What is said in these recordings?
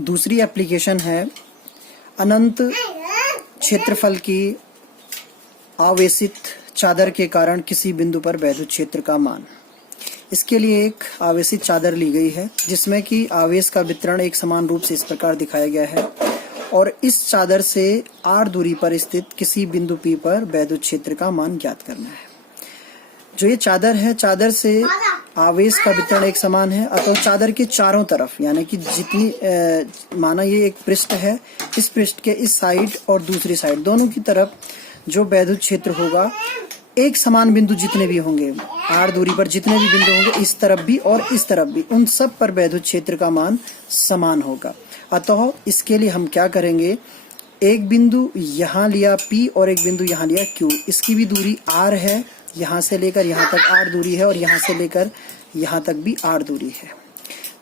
दूसरी एप्लीकेशन है अनंत क्षेत्रफल की आवेशित चादर के कारण किसी बिंदु पर वैद्युत क्षेत्र का मान। इसके लिए एक आवेशित चादर ली गई है जिसमें कि आवेश का वितरण एक समान रूप से इस प्रकार दिखाया गया है और इस चादर से r दूरी पर स्थित किसी बिंदु P पर वैद्युत क्षेत्र का मान ज्ञात करना है। जो ये चादर है, चादर से आवेश का वितरण एक समान है, अतः चादर के चारों तरफ यानी कि जितनी माना ये एक पृष्ठ है, इस पृष्ठ के इस साइड और दूसरी साइड दोनों की तरफ जो वैद्युत क्षेत्र होगा एक समान बिंदु जितने भी होंगे, r दूरी पर जितने भी बिंदु होंगे, इस तरफ भी और इस तरफ भी, उन सब पर वैद्युत क्षेत्र का मान समान होगा। अतः इसके लिए हम क्या करेंगे, एक बिंदु यहाँ लिया P और एक बिंदु यहाँ लिया Q। इसकी भी दूरी r है, यहाँ से लेकर यहाँ तक r दूरी है और यहाँ से लेकर यहाँ तक भी r दूरी है।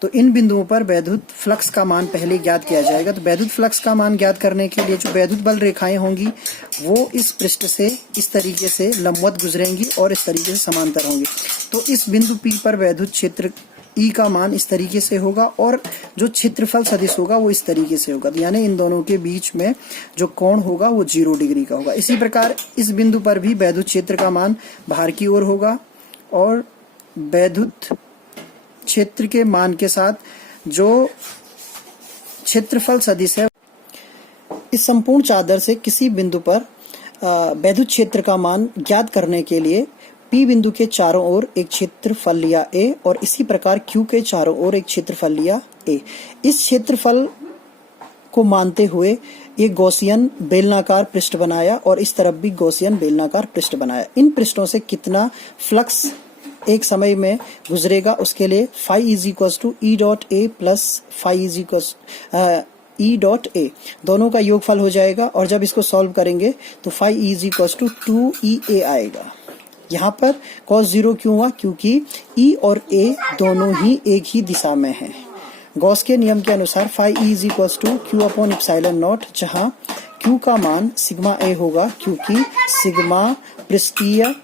तो इन बिंदुओं पर वैद्युत फ्लक्स का मान पहले ज्ञात किया जाएगा। तो वैद्युत फ्लक्स का मान ज्ञात करने के लिए जो वैद्युत बल रेखाएं होंगी वो इस पृष्ठ से इस तरीके से लंबवत गुजरेंगी और इस तरीके से समांतर होंगी। तो इस बिंदु P पर वैद्युत क्षेत्र E का मान इस तरीके से होगा और जो क्षेत्रफल सदिश होगा वो इस तरीके से होगा। तो यानी इन दोनों के बीच में जो कोण होगा वो 0 डिग्री का होगा। इसी प्रकार इस बिंदु पर भी वैद्युत क्षेत्र का मान बाहर की ओर होगा और वैद्युत क्षेत्र के मान के साथ जो क्षेत्रफल सदिश है, इस संपूर्ण चादर से किसी बिंदु पर वैद्युत क्षेत्र का मान ज्ञात करने के लिए P बिंदु के चारों ओर एक क्षेत्रफल लिया A और इसी प्रकार Q के चारों ओर एक क्षेत्रफल लिया A। इस क्षेत्रफल को मानते हुए एक गॉसियन बेलनाकार पृष्ठ बनाया और इस तरफ भी गॉसियन बेलनाकार पृष्ठ बनाया। इन पृष्ठों से कितना फ्लक्स एक समय में गुजरेगा उसके लिए phi is equals to E dot A plus phi is equals E dot A दोनों का योगफल हो जाएगा और जब इसको सॉल्व करेंगे तो phi is equals to 2EA आएगा। यहाँ पर cos 0 क्यों हुआ, क्योंकि E और A दोनों ही एक ही दिशा में हैं। गॉस के नियम के अनुसार phi E is equals to Q upon epsilon naught, जहाँ Q का मान सिग्मा A होगा क्योंकि सिग्मा पृष्ठीय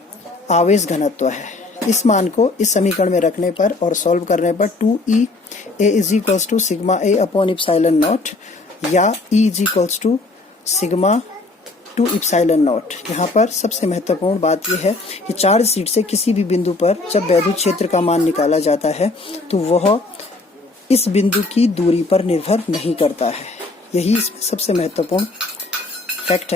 आवेश घनत्व है। इस मान को इस समीकरण में रखने पर और सॉल्व करने पर 2EA is equals to sigma A upon epsilon naught या E is equals to sigma 2 epsilon naught। यहाँ पर सबसे महत्वपूर्ण बात यह है कि चार्ज शीट से किसी भी बिंदु पर जब वैद्युत क्षेत्र का मान निकाला जाता है तो वह इस बिंदु की दूरी पर निर्भर नहीं करता है। यही इसमें सबसे महत्वपूर्ण फैक्ट है।